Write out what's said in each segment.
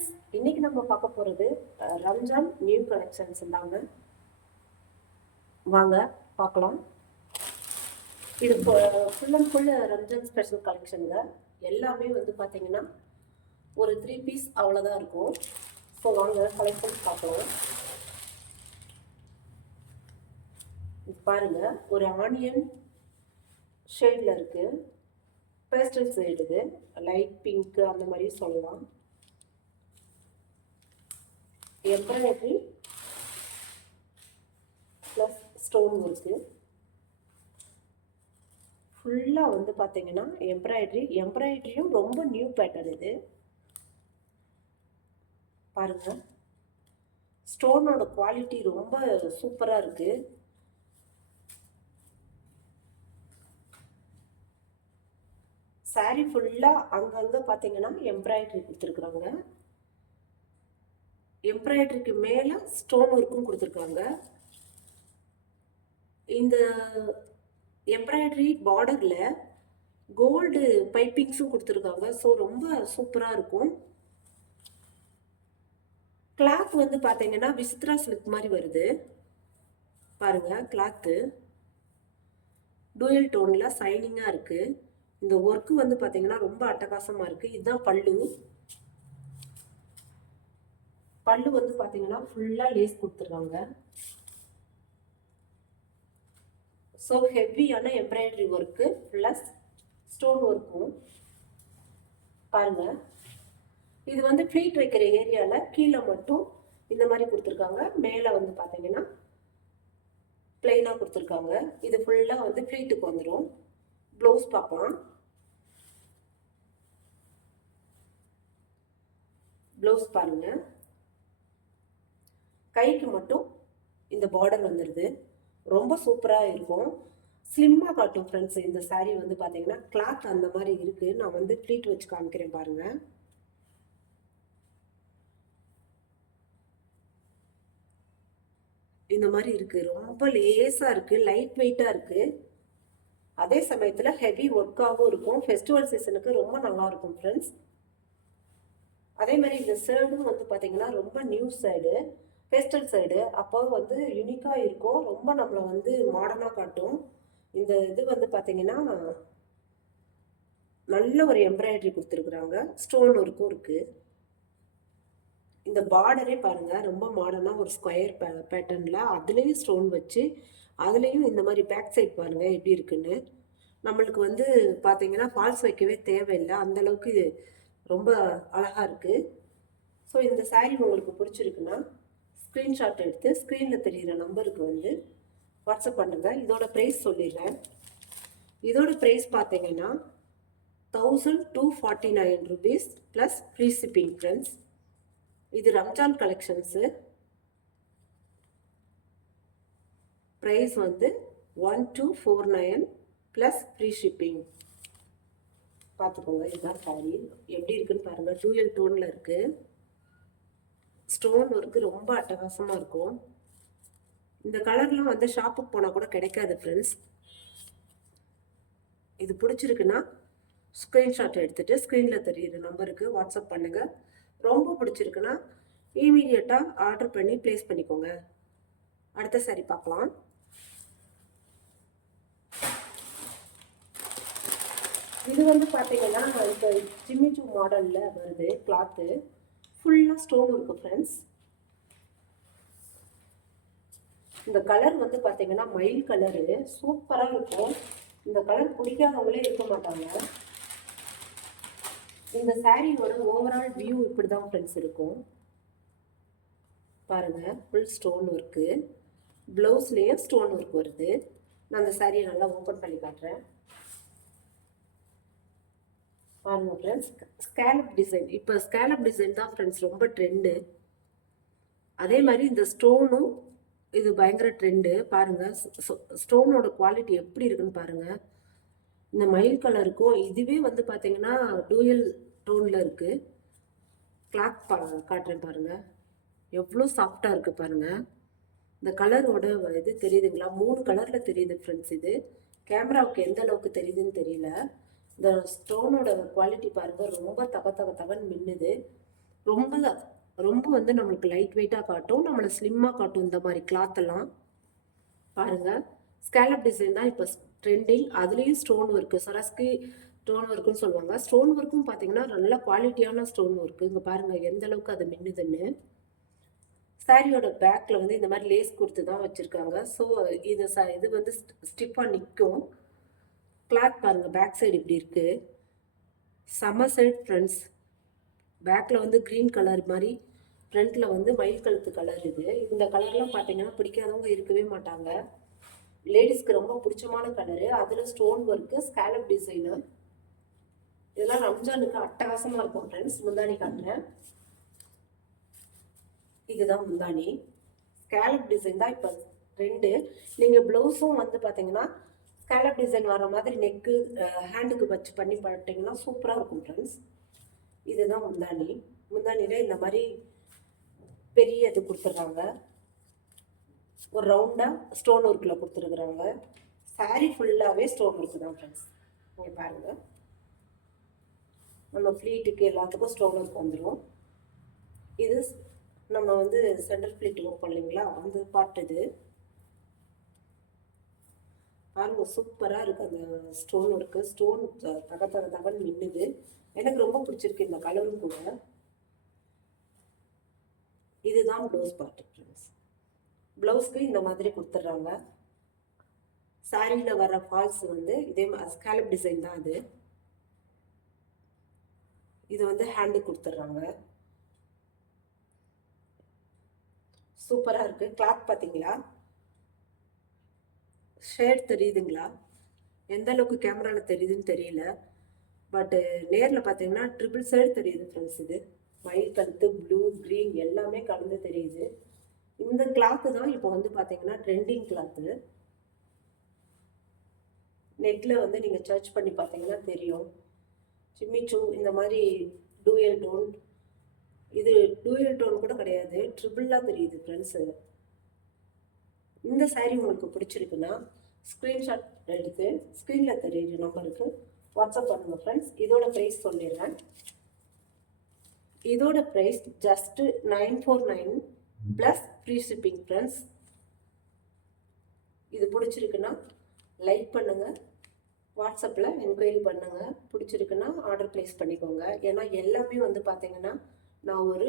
Friends, இன்னைக்கு நம்ம பார்க்க போகிறது ரம்ஜான் நியூ கலெக்ஷன்ஸ் தாங்க. வாங்க பார்க்கலாம். இது full and full Ramzan special கலெக்ஷனுங்க. எல்லாமே வந்து பார்த்தீங்கன்னா ஒரு 3 பீஸ் அவ்வளோதான் இருக்கும். ஸோ வாங்க கலெக்ஷன்ஸ் பார்க்கலாம். இது பாருங்க, ஒரு ஆனியன் ஷேடில் இருக்கு, பேஸ்டல் ஷேடு, இது லைட் பிங்க் அந்த மாதிரி சொல்லலாம். எம்ப்ராய்டரி ப்ளஸ் ஸ்டோன் ஒர்க்கு, ஃபுல்லாக வந்து பார்த்தீங்கன்னா எம்ப்ராய்டரியும் ரொம்ப நியூ பேட்டர்ன். இது பாருங்க, ஸ்டோனோட குவாலிட்டி ரொம்ப சூப்பராக இருக்கு. சாரி ஃபுல்லாக அங்கங்கே பார்த்தீங்கன்னா எம்ப்ராய்டரி கொடுத்துருக்குறாங்க. எம்ப்ராய்டரிக்கு மேலே ஸ்டோன் ஒர்க்கும் கொடுத்துருக்காங்க. இந்த எம்ப்ராய்டரி பார்டரில் கோல்டு பைப்பிங்ஸும் கொடுத்துருக்காங்க. ஸோ ரொம்ப சூப்பராக இருக்கும். கிளாத் வந்து பார்த்தீங்கன்னா விசித்ரா சில்க் மாதிரி வருது. பாருங்க, கிளாத்து டூயல் டோனில் சைனிங்காக இருக்குது. இந்த ஒர்க்கு வந்து பார்த்தீங்கன்னா ரொம்ப அட்டகாசமாக இருக்குது. இதுதான் பல்லு. பல்லு வந்து பார்த்தீங்கன்னா ஃபுல்லாக லேஸ் கொடுத்துருக்காங்க. ஸோ ஹெவியான எம்ப்ராய்டரி ஒர்க்கு ப்ளஸ் ஸ்டோன் ஒர்க்கும். பாருங்க, இது வந்து ஃப்ளீட் வைக்கிற ஏரியாவில் கீழே மட்டும் இந்த மாதிரி கொடுத்துருக்காங்க. மேலே வந்து பார்த்தீங்கன்னா பிளெயினாக கொடுத்துருக்காங்க. இது ஃபுல்லாக வந்து ஃப்ளீட்டுக்கு வந்துடும். ப்ளவுஸ் பார்க்கலாம். ப்ளவுஸ் பாருங்க, கைக்கு மட்டும் இந்த பார்டர் வந்துடுது. ரொம்ப சூப்பராக இருக்கும். ஸ்லிம்மாக காட்டும் ஃப்ரெண்ட்ஸ். இந்த சாரீ வந்து பார்த்தீங்கன்னா கிளாத் அந்த மாதிரி இருக்குது. நான் வந்து ஃப்ளீட் வச்சு காமிக்கிறேன் பாருங்க. இந்த மாதிரி இருக்குது. ரொம்ப லேஸாக இருக்குது, லைட் வெயிட்டாக இருக்குது. அதே சமயத்தில் ஹெவி ஒர்க்காகவும் இருக்கும். ஃபெஸ்டிவல் சீசனுக்கு ரொம்ப நல்லா இருக்கும் ஃப்ரெண்ட்ஸ். அதே மாதிரி இந்த சைடும் வந்து பார்த்தீங்கன்னா ரொம்ப நியூ சைடு, பேஸ்டல் சைடு. அப்போ வந்து யூனிக்காக இருக்கும். ரொம்ப நம்மளை வந்து மாடர்னாக காட்டும். இந்த இது வந்து பார்த்தீங்கன்னா நல்ல ஒரு எம்ப்ராய்டரி கொடுத்துருக்குறாங்க. ஸ்டோன் ஒர்க்கும் இருக்குது. இந்த பார்டரே பாருங்கள், ரொம்ப மாடர்னாக ஒரு ஸ்கொயர் பேட்டர்னில் அதுலேயும் ஸ்டோன் வச்சு, அதுலேயும் இந்த மாதிரி பேக் சைட் பாருங்கள் எப்படி இருக்குன்னு. நம்மளுக்கு வந்து பார்த்தீங்கன்னா ஃபால்ஸ் வைக்கவே தேவையில்லை, அந்தளவுக்கு இது ரொம்ப அழகாக இருக்குது. ஸோ இந்த சாரீ உங்களுக்கு பிடிச்சிருக்குன்னா ஸ்க்ரீன்ஷாட் எடுத்து ஸ்க்ரீனில் தெரிகிற நம்பருக்கு வந்து வாட்ஸ்அப் பண்ணுங்கள். இதோட ப்ரைஸ் சொல்லிடுறேன். இதோட ப்ரைஸ் பார்த்தீங்கன்னா 1249 rupees plus free shipping friends. இது ரம்ஜான் கலெக்ஷன்ஸு. ப்ரைஸ் வந்து 1249 ப்ளஸ் ஃப்ரீ ஷிப்பிங். பார்த்துக்கோங்க. இதுதான் சாரீ எப்படி இருக்குன்னு பாருங்கள். டூயல் டோனில் இருக்குது. ஸ்டோன் ஒர்க்கு ரொம்ப அட்டகாசமாக இருக்கும். இந்த கலர்லாம் வந்து ஷாப்புக்கு போனால் கூட கிடைக்காது ஃப்ரெண்ட்ஸ். இது பிடிச்சிருக்குன்னா ஸ்க்ரீன்ஷாட் எடுத்துகிட்டு ஸ்க்ரீனில் தெரியுற நம்பருக்கு வாட்ஸ்அப் பண்ணுங்கள். ரொம்ப பிடிச்சிருக்குன்னா இமீடியட்டாக ஆர்டர் பண்ணி ப்ளேஸ் பண்ணிக்கோங்க. அடுத்த சாரீ பார்க்கலாம். இது வந்து பார்த்தீங்கன்னா இப்போ ஜிம்மிச்சூ மாடலில் வருது. கிளாத்து ஃபுல்லாக ஸ்டோன் இருக்கு ஃப்ரெண்ட்ஸ். இந்த கலர் வந்து பார்த்தீங்கன்னா மயில் கலரு, சூப்பராக இருக்கும். இந்த கலர் பிடிக்காதவங்களே இருக்க மாட்டாங்க. இந்த சாரியோட ஓவரால் வியூ இப்படி தான் ஃப்ரெண்ட்ஸ் இருக்கும். பாருங்கள், ஃபுல் ஸ்டோன் ஒர்க்கு, ப்ளவுஸ்லேயும் ஸ்டோன் ஒர்க் வருது. நான் அந்த சாரியை நல்லா ஓப்பன் பண்ணி காட்டுறேன். பாருங்கள் ஃப்ரெண்ட்ஸ், ஸ்கேலப் டிசைன். இப்போ ஸ்கேலப் டிசைன் தான் ஃப்ரெண்ட்ஸ் ரொம்ப ட்ரெண்டு. அதே மாதிரி இந்த ஸ்டோனும் இது பயங்கர ட்ரெண்டு. பாருங்கள், ஸ்டோனோட குவாலிட்டி எப்படி இருக்குன்னு பாருங்கள். இந்த மயில் கலருக்கும் இதுவே வந்து பார்த்தீங்கன்னா டூயல் டோனில் இருக்குது. கிளாத் காட்டுறேன் பாருங்கள், எவ்வளோ சாஃப்டாக இருக்குது பாருங்கள். இந்த கலரோட இது தெரியுதுங்களா? 3 கலரில் தெரியுது ஃப்ரெண்ட்ஸ். இது கேமராவுக்கு எந்த அளவுக்கு தெரியுதுன்னு தெரியல. இந்த ஸ்டோனோட குவாலிட்டி பாருங்கள், ரொம்ப தகன்னு மின்னுது. ரொம்ப ரொம்ப வந்து நம்மளுக்கு லைட் வெயிட்டாக காட்டும், நம்மளை ஸ்லிம்மாக காட்டும் இந்த மாதிரி கிளாத் எல்லாம். பாருங்க, ஸ்கேலப் டிசைன் தான் இப்போ ட்ரெண்டிங். அதுலேயும் ஸ்டோன் ஒர்க்கு, சரஸ்கி ஸ்டோன் ஒர்க்குன்னு சொல்லுவாங்க. ஸ்டோன் ஒர்க்கும் பார்த்தீங்கன்னா நல்ல குவாலிட்டியான ஸ்டோன் ஒர்க்கு. இங்கே பாருங்க எந்த அளவுக்கு அது மின்னுதுன்னு. சாரியோட பேக்கில் வந்து இந்த மாதிரி லேஸ் கொடுத்து தான் வச்சுருக்காங்க. ஸோ இது வந்து ஸ்டிஃபாக நிற்கும். கிளாத் பாருங்கள், பேக் சைடு இப்படி இருக்குது. Summer side friends. பேக்கில் வந்து க்ரீன் கலர் மாதிரி, ஃப்ரண்ட்டில் வந்து மயில் கழுத்து கலர். இந்த கலர்லாம் பார்த்தீங்கன்னா பிடிக்காதவங்க இருக்கவே மாட்டாங்க. லேடிஸ்க்கு ரொம்ப பிடிச்சமான கலரு. அதில் ஸ்டோன் ஒர்க்கு, ஸ்கேலப் டிசைனு. இதெல்லாம் ரம்ஜானுக்கு அட்டகாசமாக இருக்கும் ஃப்ரெண்ட்ஸ். முந்தானி காட்டுறேன். இதுதான் முந்தானி. ஸ்கேலப் டிசைன் தான் இப்போ ட்ரெண்டு. நீங்கள் ப்ளவுஸும் வந்து பார்த்தீங்கன்னா ஸ்கேலப் டிசைன் வர மாதிரி நெக்கு, ஹேண்டுக்கு வச்சு பண்ணி பண்ணிட்டீங்கன்னா சூப்பராக இருக்கும் ஃப்ரெண்ட்ஸ். இதுதான் முந்தானி. முந்தானியில் இந்த மாதிரி பெரிய இது கொடுத்துட்றாங்க. ஒரு ரவுண்டாக ஸ்டோன் ஒர்க்கில் கொடுத்துருக்குறாங்க. சாரீ ஃபுல்லாகவே ஸ்டோன் ஒர்க்கு தான் ஃப்ரெண்ட்ஸ். நீங்கள் பாருங்கள், நம்ம ஃப்ளீட்டுக்கு எல்லாத்துக்கும் ஸ்டோன் ஒர்க் வந்துடும். இது நம்ம வந்து சென்டர் ஃப்ளீட் ஒர்க் பண்ணலைங்களா, அந்த பார்ட். இது பாருங்க, சூப்பராக இருக்குது அந்த ஸ்டோன் ஒர்க்கு. ஸ்டோன் தகன்னு மின்னுது. எனக்கு ரொம்ப பிடிச்சிருக்கு இந்த கலரும் கூட. இதுதான் ப்ளவுஸ் பார்ட் ஃப்ரெண்ட்ஸ். ப்ளவுஸ்க்கு இந்த மாதிரி கொடுத்துட்றாங்க. சாரியில் வர ஃபால்ஸ் வந்து இதே ஸ்கேலப் டிசைன் தான் அது. இது வந்து ஹேண்டு கொடுத்துட்றாங்க. சூப்பராக இருக்குது. கிளாத் பார்த்தீங்களா, ஷேட் தெரியுதுங்களா, எந்த அளவுக்கு கேமராவில் தெரியுதுன்னு தெரியல. பட்டு நேரில் பார்த்தீங்கன்னா ட்ரிபிள் ஷேட் தெரியுது ஃப்ரெண்ட்ஸ். இது மயில் கழுத்து, ப்ளூ, க்ரீன் எல்லாமே கலந்து தெரியுது. இந்த கிளாத்து தான் இப்போ வந்து பார்த்தீங்கன்னா ட்ரெண்டிங் கிளாத்து. நெட்டில் வந்து நீங்கள் சர்ச் பண்ணி பார்த்தீங்கன்னா தெரியும். ஜிம்மிச்சூ இந்த மாதிரி டூயல் டோன். இது டூயல் டோன் கூட கிடையாது, ட்ரிபிளாக தெரியுது ஃப்ரெண்ட்ஸு. இந்த சாரீ உங்களுக்கு பிடிச்சிருக்குன்னா ஸ்க்ரீன்ஷாட் எடுத்து ஸ்க்ரீனில் தெரியுற நம்பருக்கு வாட்ஸ்அப் பண்ணுங்கள் ஃப்ரெண்ட்ஸ். இதோட ப்ரைஸ் சொல்லிடுறேன். இதோட price just 949 plus free shipping friends. இது பிடிச்சிருக்குன்னா லைக் பண்ணுங்கள், வாட்ஸ்அப்பில் என்கொயரி பண்ணுங்கள். பிடிச்சிருக்குன்னா ஆர்டர் ப்ளேஸ் பண்ணிக்கோங்க. ஏன்னா எல்லாமே வந்து பார்த்தீங்கன்னா நான் ஒரு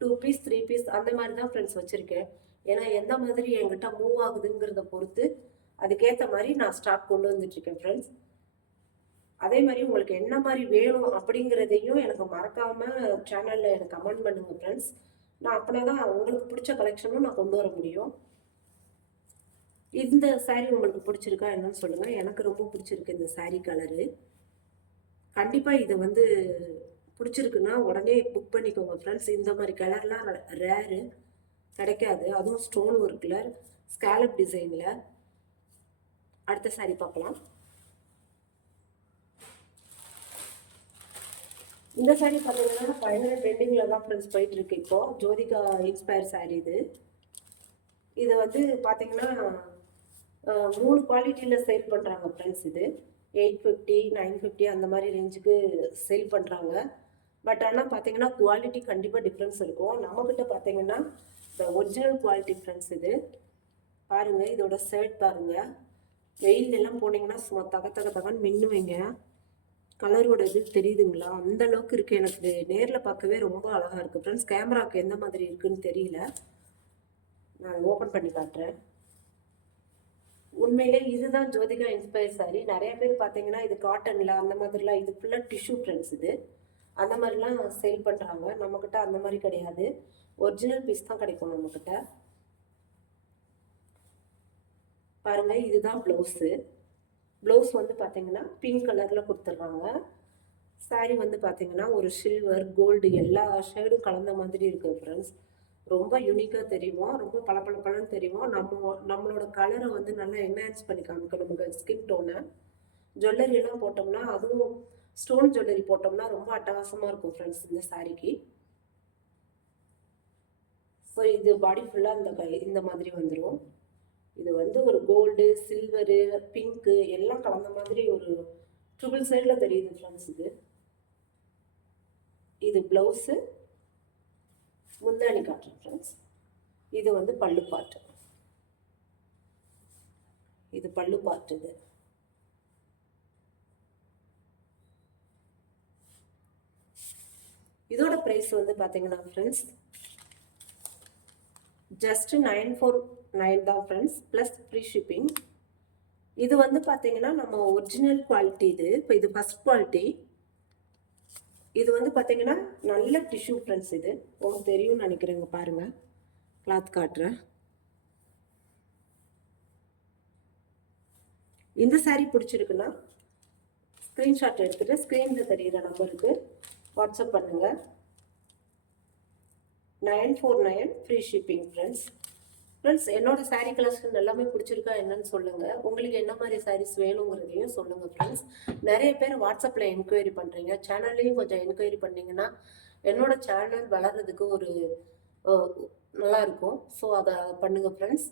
2 பீஸ் 3 பீஸ் அந்த மாதிரி தான் ஃப்ரெண்ட்ஸ் வச்சுருக்கேன். ஏன்னா எந்த மாதிரி என்கிட்ட மூவ் ஆகுதுங்கிறத பொறுத்து அதுக்கேற்ற மாதிரி நான் ஸ்டாக் கொண்டு வந்துட்டுருக்கேன் ஃப்ரெண்ட்ஸ். அதே மாதிரி உங்களுக்கு என்ன மாதிரி வேணும் அப்படிங்கிறதையும் எனக்கு மறக்காமல் சேனலில் எனக்கு கமெண்ட் பண்ணுங்கள் ஃப்ரெண்ட்ஸ். நான் அப்படின்னா தான் உங்களுக்கு பிடிச்ச கலெக்ஷனும் நான் கொண்டு வர முடியும். இந்த சாரீ உங்களுக்கு பிடிச்சிருக்கா என்னன்னு சொல்லுங்கள். எனக்கு ரொம்ப பிடிச்சிருக்கு இந்த சாரீ கலரு. கண்டிப்பாக இதை வந்து பிடிச்சிருக்குன்னா உடனே புக் பண்ணிக்கோங்க ஃப்ரெண்ட்ஸ். இந்த மாதிரி கலர்லாம் ரேரு, கிடைக்காது. அதுவும் ஸ்டோன் ஒர்க்கில் ஸ்கேலப் டிசைனில். அடுத்த சாரீ பார்க்கலாம். இந்த சாரீ பார்த்தீங்கன்னா பயங்கர ட்ரெண்டிங்கில் தான் ஃப்ரெண்ட்ஸ் போயிட்டுருக்கு. இப்போது ஜோதிகா இன்ஸ்பயர் சாரீ இது. இது வந்து பார்த்தீங்கன்னா 3 குவாலிட்டியில் சேல் பண்ணுறாங்க ஃப்ரெண்ட்ஸ். இது 850 950 அந்த மாதிரி ரேஞ்சுக்கு சேல் பண்ணுறாங்க. பட் ஆனால் பார்த்தீங்கன்னா குவாலிட்டி கண்டிப்பாக டிஃப்ரென்ஸ் இருக்கும். நம்மக்கிட்ட பார்த்தீங்கன்னா இந்த ஒரிஜினல் குவாலிட்டி ஃப்ரெண்ட்ஸ். இது பாருங்கள், இதோட ஷர்ட் பாருங்கள். வெயில் எல்லாம் போனீங்கன்னா சும்மா தகன்னு மின்னுவீங்க. கலரோட இது தெரியுதுங்களா, அந்த அளவுக்கு இருக்குது. எனக்கு நேரில் பார்க்கவே ரொம்ப அழகாக இருக்குது ஃப்ரெண்ட்ஸ். கேமராவுக்கு எந்த மாதிரி இருக்குன்னு தெரியல, நான் ஓப்பன் பண்ணி காட்டுறேன். உண்மையிலே இதுதான் ஜோதிகா இன்ஸ்பயர் சாரீ. நிறைய பேர் பார்த்தீங்கன்னா இது காட்டனில் அந்த மாதிரிலாம், இது ஃபுல்லாக டிஷ்யூ ஃப்ரெண்ட்ஸ். இது அந்த மாதிரிலாம் சேல் பண்ணுறாங்க. நம்மக்கிட்ட அந்த மாதிரி கிடையாது, ஒரிஜினல் பீஸ் தான் கிடைக்கும் நம்மக்கிட்ட. பாருங்கள், இதுதான் ப்ளவுஸு. ப்ளவுஸ் வந்து பார்த்தீங்கன்னா பிங்க் கலரில் கொடுத்துட்றாங்க. சாரீ வந்து பார்த்தீங்கன்னா ஒரு சில்வர், கோல்டு எல்லா ஷேடும் கலந்த மாதிரி இருக்குது ஃப்ரெண்ட்ஸ். ரொம்ப யூனிக்காக தெரியும், ரொம்ப பளபளன்னு தெரியும். நம்மளோட கலரை வந்து நல்லா என்ஹான்ஸ் பண்ணி காமிக்கும் நமக்கு ஸ்கின் டோனை. ஜுவல்லரியெல்லாம் போட்டோம்னா, அதுவும் ஸ்டோன் ஜுவல்லரி போட்டோம்னா ரொம்ப அட்டகாசமாக இருக்கும் ஃப்ரெண்ட்ஸ் இந்த சாரீக்கு. ஸோ இது பாடி ஃபுல்லாக இந்த மாதிரி வந்துடும். இது வந்து ஒரு கோல்டு, சில்வரு, பிங்க்கு எல்லாம் கலந்த மாதிரி ஒரு ட்ரிபிள் சைடில் தெரியுது ஃப்ரெண்ட்ஸ். இது ப்ளவுஸு, முந்தானி காட்டுறேன் ஃப்ரெண்ட்ஸ். இது வந்து பல்லு பாட்டு. இது பல்லு பாட்டு. இது இதோட ப்ரைஸ் வந்து பார்த்தீங்கன்னா ஃப்ரெண்ட்ஸ் ஜஸ்ட் 949 தான் ஃப்ரெண்ட்ஸ், ப்ளஸ் ஃப்ரீ ஷிப்பிங். இது வந்து பார்த்தீங்கன்னா நம்ம ஒரிஜினல் குவாலிட்டி. இப்போ இது ஃபர்ஸ்ட் குவாலிட்டி. இது வந்து பார்த்தீங்கன்னா நல்ல டிஷ்யூ ஃப்ரெண்ட்ஸ். இது உங்களுக்கு தெரியும்னு நினைக்கிறேங்க. பாருங்க, கிளாத் காட்டுறேன். இந்த சாரீ பிடிச்சிருக்குன்னா ஸ்க்ரீன்ஷாட் எடுத்துட்டு ஸ்க்ரீனில் தெரிகிற நம்பருக்கு வாட்ஸ்அப் பண்ணுங்க. 949 ஃப்ரீ ஷிப்பிங் ஃப்ரெண்ட்ஸ். என்னோட சாரீ கலெக்ஷன் எல்லாமே பிடிச்சிருக்கா என்னன்னு சொல்லுங்க. உங்களுக்கு என்ன மாதிரி சாரீஸ் வேணுங்கிறதையும் சொல்லுங்க ஃப்ரெண்ட்ஸ். நிறைய பேர் வாட்ஸ்அப்பில் என்கொயரி பண்ணுறீங்க. சேனல்லையும் கொஞ்சம் என்கொயரி பண்ணிங்கன்னா என்னோட சேனல் வளர்கிறதுக்கு ஒரு நல்லா இருக்கும். ஸோ அதை பண்ணுங்க ஃப்ரெண்ட்ஸ்.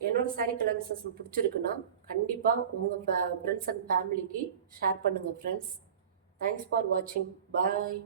என்னோட சாரீ கலெக்ஷன்ஸ் பிடிச்சிருக்குன்னா கண்டிப்பாக உங்கள் ஃப்ரெண்ட்ஸ் அண்ட் ஃபேமிலிக்கு ஷேர் பண்ணுங்கள் ஃப்ரெண்ட்ஸ். தேங்க்ஸ் ஃபார் வாட்சிங். பாய்.